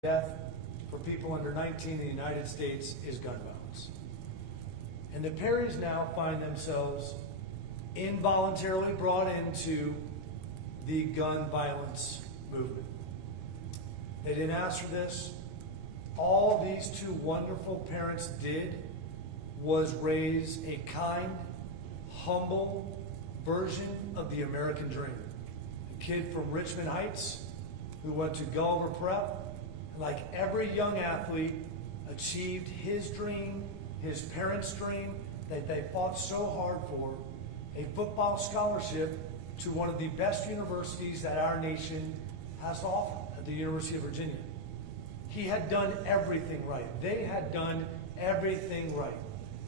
death for people under 19 in the United States is gun violence. And the Perrys now find themselves involuntarily brought into the gun violence movement. They didn't ask for this. All these two wonderful parents did was raise a kind, humble version of the American dream. A kid from Richmond Heights who went to Gulliver Prep, like every young athlete, achieved his dream, his parents' dream that they fought so hard for, a football scholarship to one of the best universities that our nation has to offer, at the University of Virginia. He had done everything right. They had done everything right.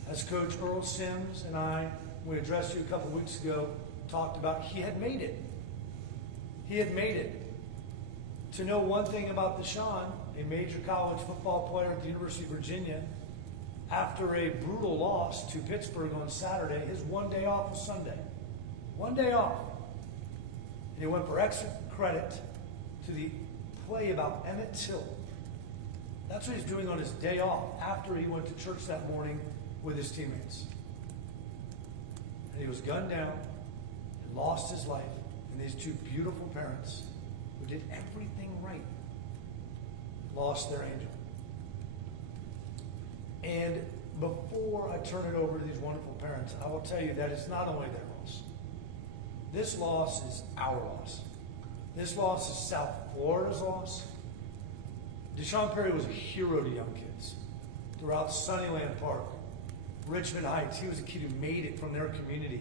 As Coach Earl Sims and I, we addressed you a couple weeks ago, talked about, he had made it. He had made it. To know one thing about Deshaun, a major college football player at the University of Virginia, after a brutal loss to Pittsburgh on Saturday, his one day off was Sunday. One day off. And he went for extra credit to the play about Emmett Till. That's what he's doing on his day off after he went to church that morning with his teammates. And he was gunned down and lost his life. And these two beautiful parents who did everything right lost their angel. And before I turn it over to these wonderful parents, I will tell you that it's not only their loss. This loss is our loss. This loss is South Florida's loss. Deshaun Perry was a hero to young kids throughout Sunnyland Park, Richmond Heights. He was a kid who made it from their community,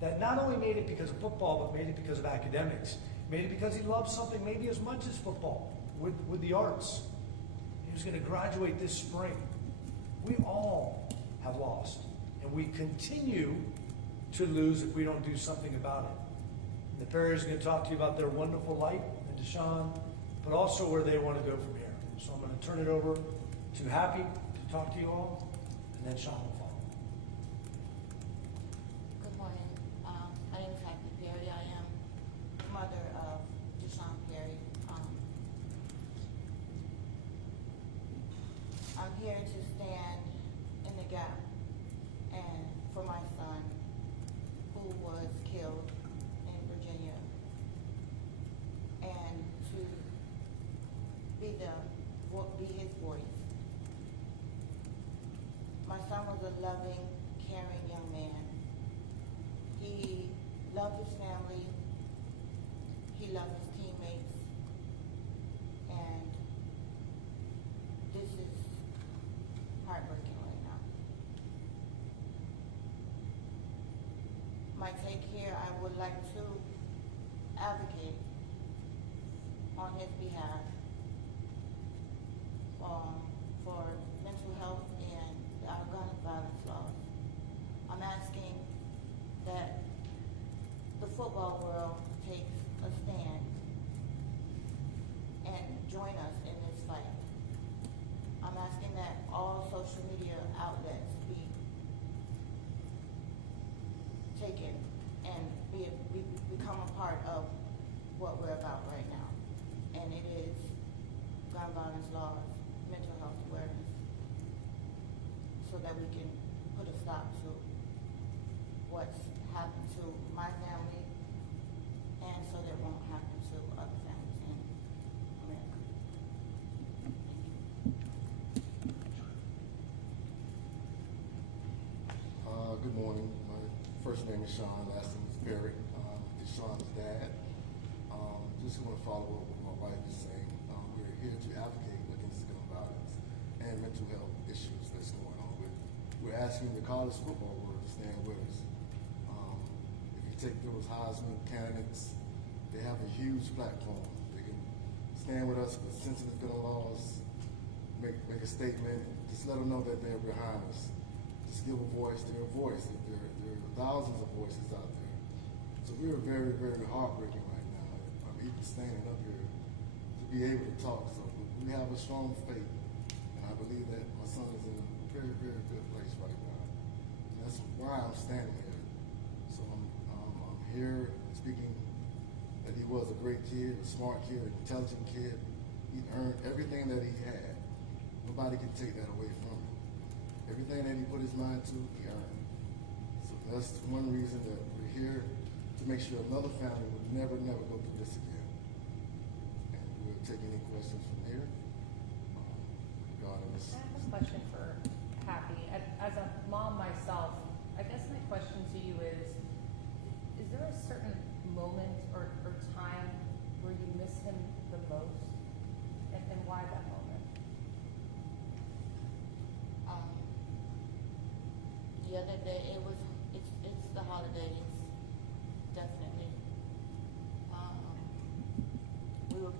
that not only made it because of football, but made it because of academics. Made it because he loved something maybe as much as football, with the arts. He was going to graduate this spring. We all have lost, and we continue to lose if we don't do something about it. And the Perrys are going to talk to you about their wonderful life and Deshaun, but also where they want to go from here. So I'm going to turn it over to Happy to talk to you all, and then Sean will follow. Good morning. My name is Happy Perry. I am the mother of Deshaun Perry. I'm here to stand in the gap and for my son who was killed in Virginia, and to be his voice. My son was a loving, caring young man. He loved his family, he loved his teammates, and this is heartbreaking right now. My take here, I would like to advocate on his behalf for mental health and our gun violence laws. I'm asking that the football world takes a stand and join us in this fight. I'm asking that all social media outlets be taken and become a part of what we're about right now. And it is gun violence laws, mental health awareness, so that we can put a stop to what's happened to my family, and so that it won't happen to other families in America. Good morning. My first name is Sean, last name is Perry. Deshaun's dad. Just want to follow up what my wife is saying. We're here to advocate against gun violence and mental health issues that's going on with. We're asking the college football world to stand with us. If you take those Heisman candidates, they have a huge platform. They can stand with us with sensitive gun laws, make a statement, just let them know that they're behind us. Just give a voice to their voice. There are thousands of voices out there. So we are very, very heartbreaking right now. I'm even standing up here to be able to talk. So we have a strong faith, and I believe that my son is in a very, very good place right now. And that's why I'm standing here. So I'm here speaking that he was a great kid, a smart kid, an intelligent kid, He earned everything that he had. Nobody can take that away from him. Everything that he put his mind to, he earned. So that's one reason that we're here, to make sure another family would never go through this again. And we'll take any questions from here regarding this. I have a question for Happy. As a mom myself, I guess my question to you is there a certain moment or time where you miss him the most? And why that moment? The other day, it's the holidays, definitely. We were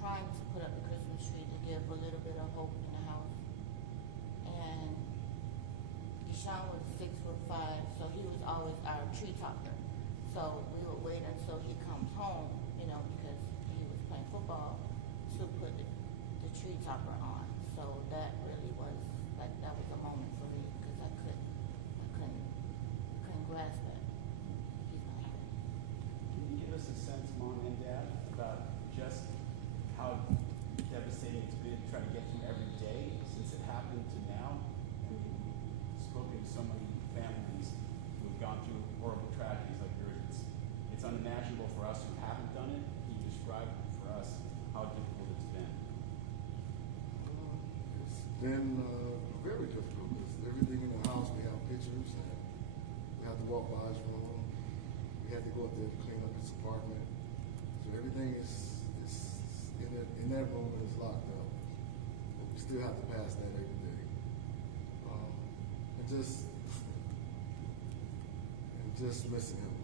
trying to put up the Christmas tree to give a little bit of hope in the house. And Deshaun was 6'5", so he was always our tree topper. So we would wait until he comes home, because he was playing football, to put the tree topper on. So that really was, that was a moment for me, because I couldn't grasp that. He's not here. Can you give us a sense, Mom and Dad, about just how devastating it's been to try to get through every day since it happened to now? I mean, we've spoken to so many families who have gone through horrible tragedies like yours. It's unimaginable for us who haven't done it. Can you describe for us how difficult it's been? It's been very difficult because everything in the house, we have pictures, and we have to walk by his room. We have to go up there to clean up his apartment. So everything is in that room is locked up. But we still have to pass that every day. And just missing him.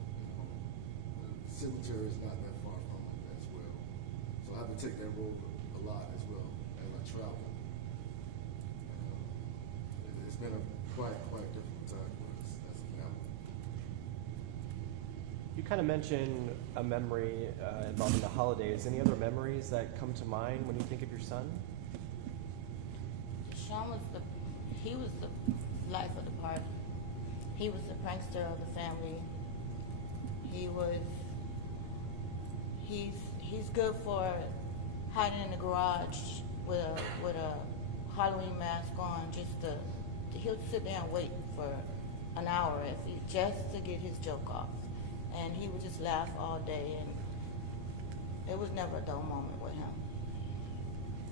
The cemetery is not that far from him as well. So I have to take that road a lot as well as I travel. It's been a quite difficult time for us as a family. You kind of mentioned a memory involving the holidays. Any other memories that come to mind when you think of your son? Sean was the life of the party. He was the prankster of the family. He's good for hiding in the garage with a Halloween mask on, he'll sit there and wait for an hour just to get his joke off. And he would just laugh all day, and it was never a dull moment with him.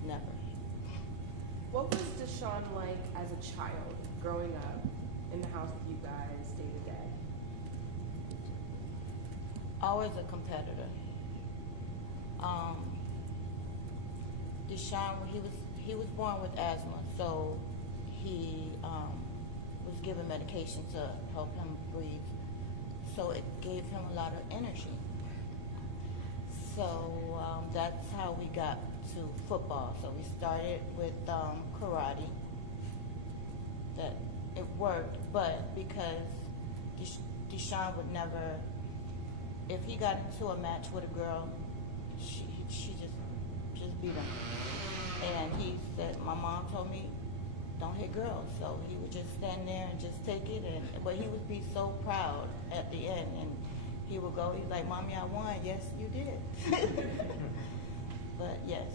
Never. What was Deshaun like as a child, growing up in the house with you guys day to day? Always a competitor. Deshaun, he was born with asthma, so he was given medication to help him breathe. So it gave him a lot of energy. So that's how we got to football. So we started with karate. That it worked, but because Deshaun would never, if he got into a match with a girl, she just beat him. And he said, my mom told me, don't hit girls. So he would just stand there and just take it, but he would be so proud at the end, and he would go, he's like, Mommy, I won. Yes, you did. But yes,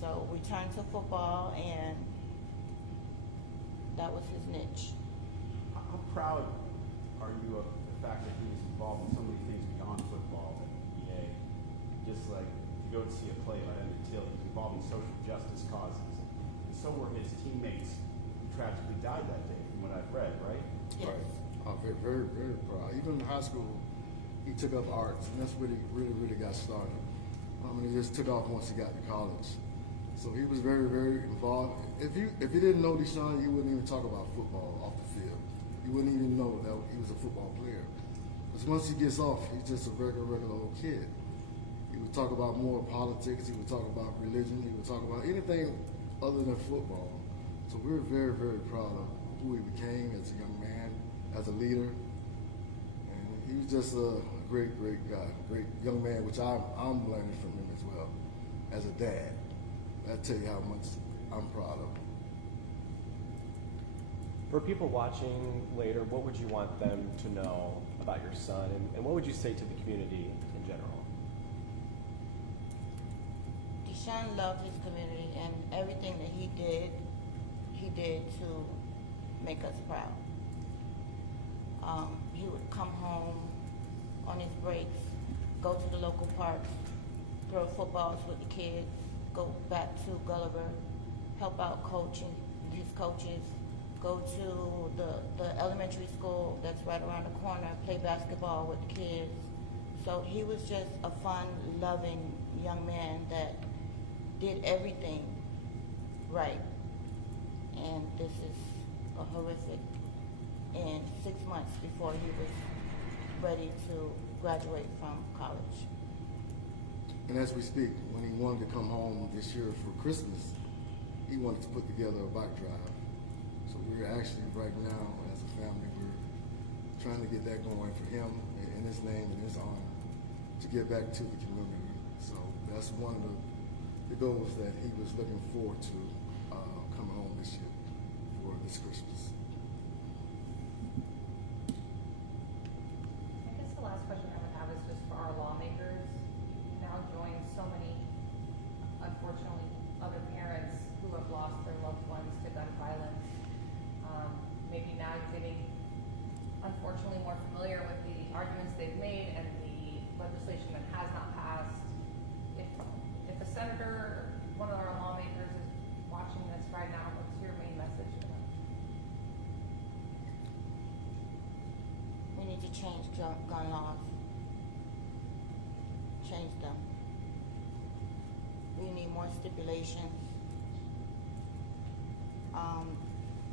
so we turned to football, and that was his niche. How proud are you of the fact that he was involved in so many things beyond football at UVA? Just like to go to see a play by Emmett Till, he was involved in social justice causes. And so were his teammates who tragically died that day, from what I've read, right? Yes. Right. I'm very proud. Even in high school, he took up arts, and that's where he really got started. He just took off once he got to college. So he was very involved. If you didn't know Deshaun, you wouldn't even talk about football off the field. You wouldn't even know that he was a football player. Because once he gets off, he's just a regular old kid. He would talk about more politics. He would talk about religion. He would talk about anything other than football. So we're very proud of who he became as a young man, as a leader. And he was just a great guy, great young man, which I'm learning from him as well, as a dad. I tell you how much I'm proud of him. For people watching later, what would you want them to know about your son, and what would you say to the community in general? Deshaun loved his community, and everything that he did to make us proud. He would come home on his breaks, go to the local parks, throw footballs with the kids, go back to Gulliver, help out coaching, his coaches, go to the elementary school that's right around the corner, play basketball with the kids. So he was just a fun, loving young man that did everything right. And this is a horrific. In 6 months before he was ready to graduate from college. And as we speak, when he wanted to come home this year for Christmas, he wanted to put together a bike drive. So we're actually right now, as a family, we're trying to get that going for him in his name and his honor to give back to the community. So that's one of the goals that he was looking forward to coming home this year for this Christmas. I guess the last question I would have is just for our lawmakers. You now join so many, unfortunately, other parents who have lost their loved ones to gun violence. Maybe now you're getting, unfortunately, more familiar with the arguments they've made and the legislation that has not passed. If a senator or one of our lawmakers is watching this right now, what's your main message to them? We need to change gun laws. Change them. We need more stipulations.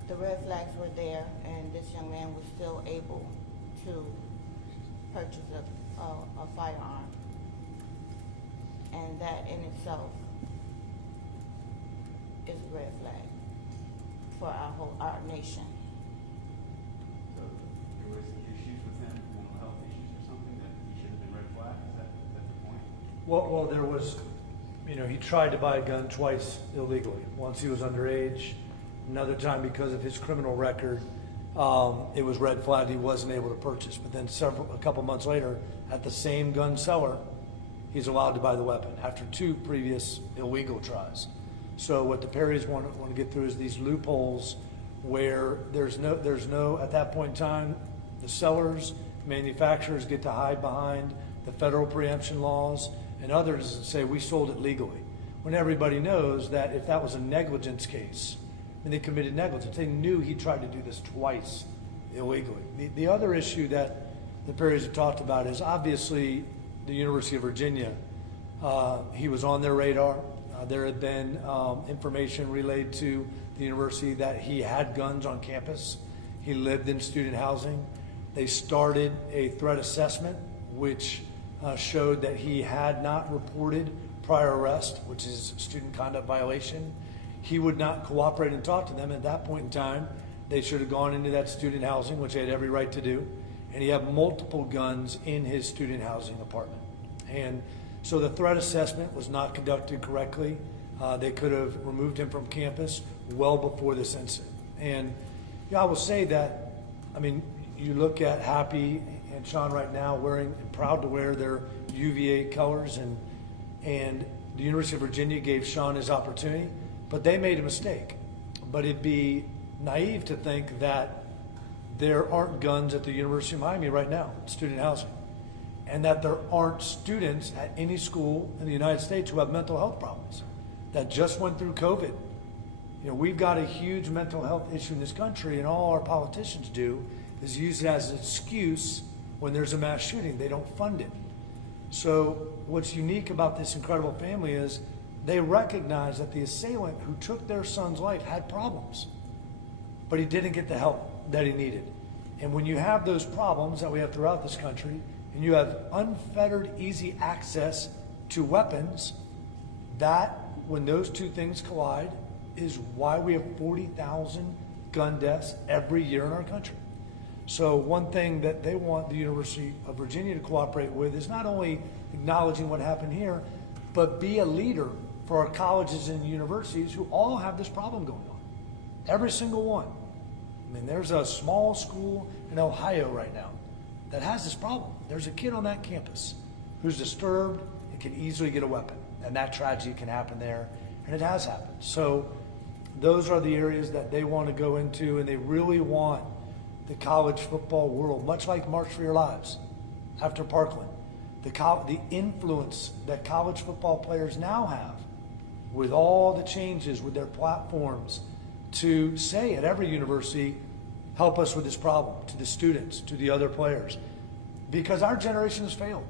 The red flags were there, and this young man was still able to purchase a firearm. And that in itself is a red flag for our nation. So there was issues with him, mental health issues or something that he should have been red flag? Is that the point? Well, there was, he tried to buy a gun twice illegally. Once he was underage, another time because of his criminal record, it was red flagged, he wasn't able to purchase. But then a couple months later, at the same gun seller, he's allowed to buy the weapon after 2 previous illegal tries. So what the Perrys want to get through is these loopholes where there's no at that point in time, the sellers, manufacturers get to hide behind the federal preemption laws, and others say we sold it legally. When everybody knows that if that was a negligence case, and they committed negligence, they knew he tried to do this twice illegally. The other issue that the Perrys have talked about is obviously the University of Virginia. He was on their radar. There had been information relayed to the university that he had guns on campus. He lived in student housing. They started a threat assessment, which showed that he had not reported prior arrest, which is student conduct violation. He would not cooperate and talk to them. At that point in time, they should have gone into that student housing, which they had every right to do. And he had multiple guns in his student housing apartment. And so the threat assessment was not conducted correctly. They could have removed him from campus well before this incident. And I will say that, you look at Happy and Sean right now wearing and proud to wear their UVA colors, and the University of Virginia gave Sean his opportunity, but they made a mistake. But it'd be naive to think that there aren't guns at the University of Miami right now, student housing, and that there aren't students at any school in the United States who have mental health problems that just went through COVID. We've got a huge mental health issue in this country, and all our politicians do is use it as an excuse when there's a mass shooting. They don't fund it. So what's unique about this incredible family is they recognize that the assailant who took their son's life had problems, but he didn't get the help that he needed. And when you have those problems that we have throughout this country, and you have unfettered, easy access to weapons, that, when those two things collide, is why we have 40,000 gun deaths every year in our country. So one thing that they want the University of Virginia to cooperate with is not only acknowledging what happened here, but be a leader for our colleges and universities who all have this problem going on. Every single one. There's a small school in Ohio right now that has this problem. There's a kid on that campus who's disturbed and can easily get a weapon. and that tragedy can happen there, and it has happened. So those are the areas that they want to go into, and they really want the college football world, much like March for Your Lives after Parkland, the influence that college football players now have with all the changes with their platforms to say at every university, help us with this problem, to the students, to the other players, because our generation has failed.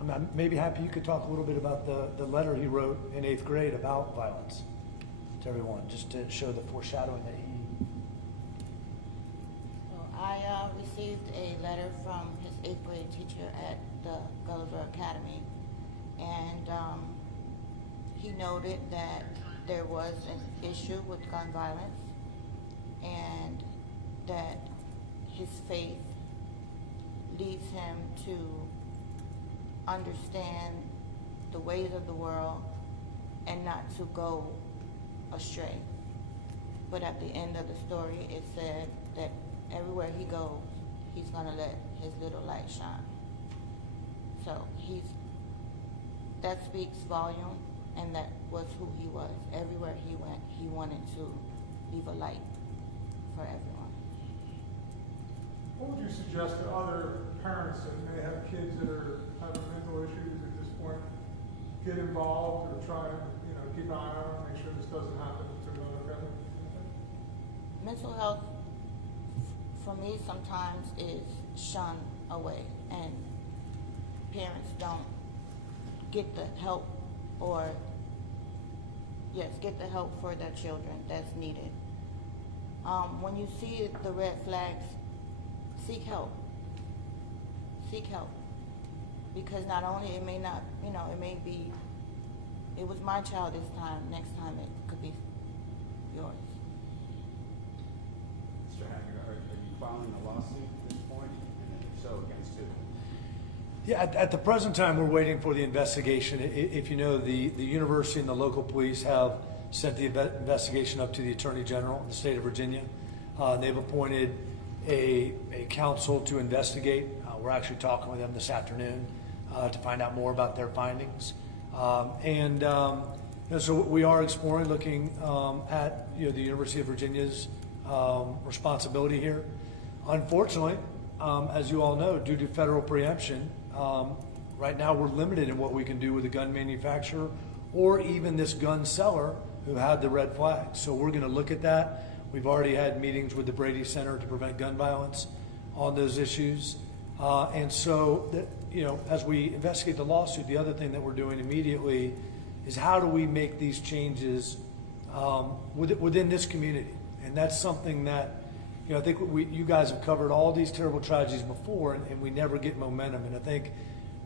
I'm maybe happy you could talk a little bit about the letter he wrote in 8th grade about violence to everyone, just to show the foreshadowing that he. Well, I received a letter from his 8th grade teacher at the Gulliver Academy, and he noted that there was an issue with gun violence, and that his faith leads him to understand the ways of the world and not to go astray. But at the end of the story, it said that everywhere he goes, he's gonna let his little light shine. So that speaks volume, and that was who he was. Everywhere he went, he wanted to leave a light for everyone. What would you suggest to other parents that may have kids that are having mental issues at this point? Get involved or try to, keep an eye on it, make sure this doesn't happen to another family? Mental health, for me, sometimes is shunned away, and parents don't get the help get the help for their children that's needed. When you see the red flags, seek help. Seek help. Because not only it may not, it may be, it was my child this time, next time it could be yours. Mr. Haggard, are you filing a lawsuit at this point? And if so, against who? Yeah, at the present time, we're waiting for the investigation. If you know, the university and the local police have sent the investigation up to the Attorney General in the state of Virginia. They've appointed a council to investigate. We're actually talking with them this afternoon to find out more about their findings. So we are exploring, looking at the University of Virginia's responsibility here. Unfortunately, as you all know, due to federal preemption, right now we're limited in what we can do with a gun manufacturer or even this gun seller who had the red flag. So we're going to look at that. We've already had meetings with the Brady Center to prevent gun violence on those issues. As we investigate the lawsuit, the other thing that we're doing immediately is how do we make these changes within this community? And that's something that, I think you guys have covered all these terrible tragedies before, and we never get momentum. And I think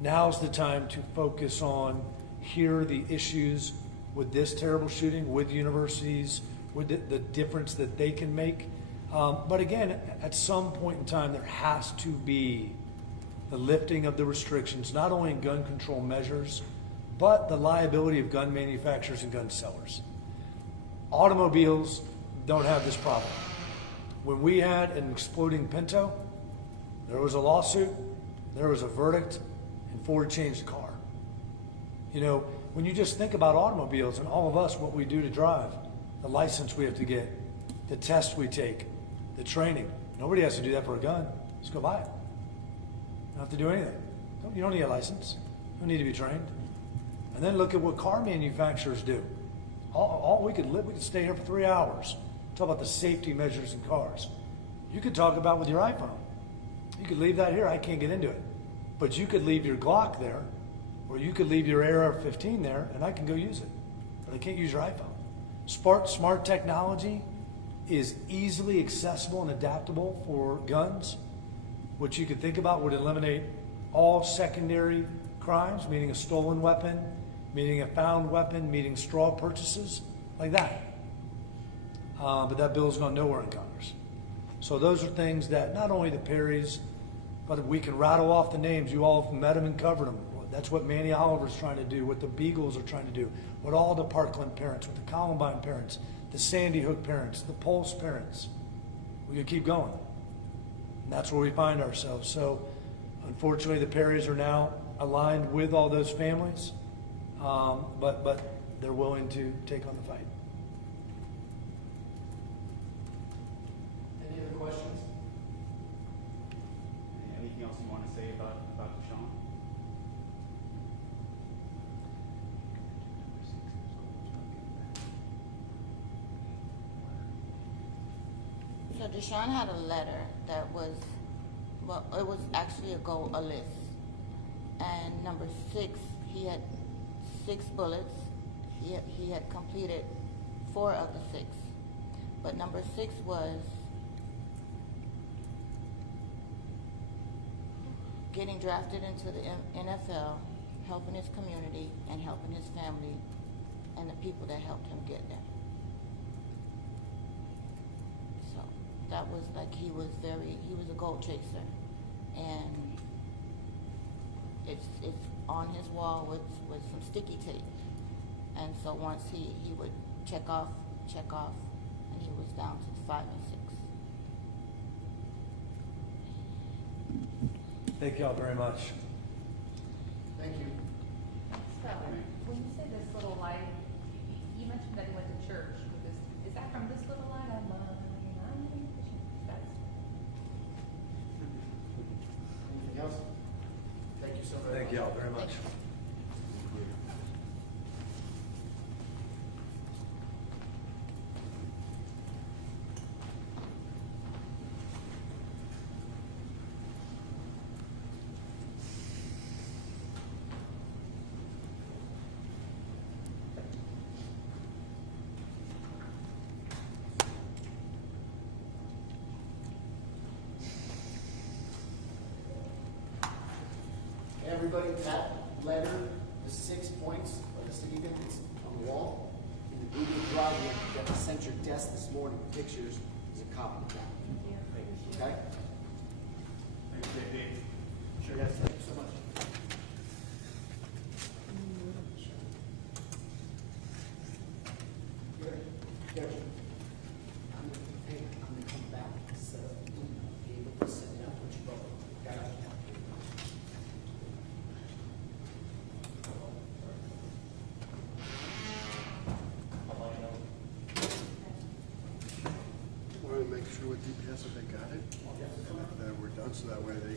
now's the time to focus on here are the issues with this terrible shooting, with universities, with the difference that they can make. But again, at some point in time, there has to be the lifting of the restrictions, not only in gun control measures, but the liability of gun manufacturers and gun sellers. Automobiles don't have this problem. When we had an exploding Pinto, there was a lawsuit, there was a verdict, and Ford changed the car. When you just think about automobiles and all of us, what we do to drive, the license we have to get, the tests we take, the training. Nobody has to do that for a gun. Just go buy it. You don't have to do anything. You don't need a license. You don't need to be trained. And then look at what car manufacturers do. We could stay here for 3 hours. Talk about the safety measures in cars. You could talk about with your iPhone. You could leave that here. I can't get into it. But you could leave your Glock there, or you could leave your AR-15 there, and I can go use it. But I can't use your iPhone. Smart technology is easily accessible and adaptable for guns, which you could think about would eliminate all secondary crimes, meaning a stolen weapon, meaning a found weapon, meaning straw purchases, like that. But that bill's gone nowhere in Congress. So those are things that not only the Perrys, but we can rattle off the names. You all have met them and covered them. That's what Manny Oliver's trying to do, what the Beagles are trying to do, what all the Parkland parents, what the Columbine parents, the Sandy Hook parents, the Pulse parents. We could keep going. And that's where we find ourselves. So unfortunately, the Perrys are now aligned with all those families. but they're willing to take on the fight. Any other questions? Anything else you want to say about Deshaun? So Deshaun had a letter that was, well, it was actually a list. And number 6, he had 6 bullets. He had completed 4 of the 6. But number 6 was getting drafted into the NFL, helping his community, and helping his family and the people that helped him get there. So that was like, he was a goal chaser. And it's on his wall with some sticky tape. And so once he would check off, and he was down to 5 and 6. Thank y'all very much. Thank you. So, when you say this little light, you mentioned that he went to church with this. Is that from this little light on the? Anything else? Thank you so very much. Thank y'all very much. Everybody, that letter, the 6 points, or the sticky thing, it's on the wall. In the Google Drive that was sent your desk this morning, pictures, is a copy of that. Okay? Thanks, JP. Sure, yes, thank you so much. Gary, I'm gonna come back, set up an email, be able to send it out what you wrote. Got it? Want to make sure with DPS that they got it, that we're done, so that way they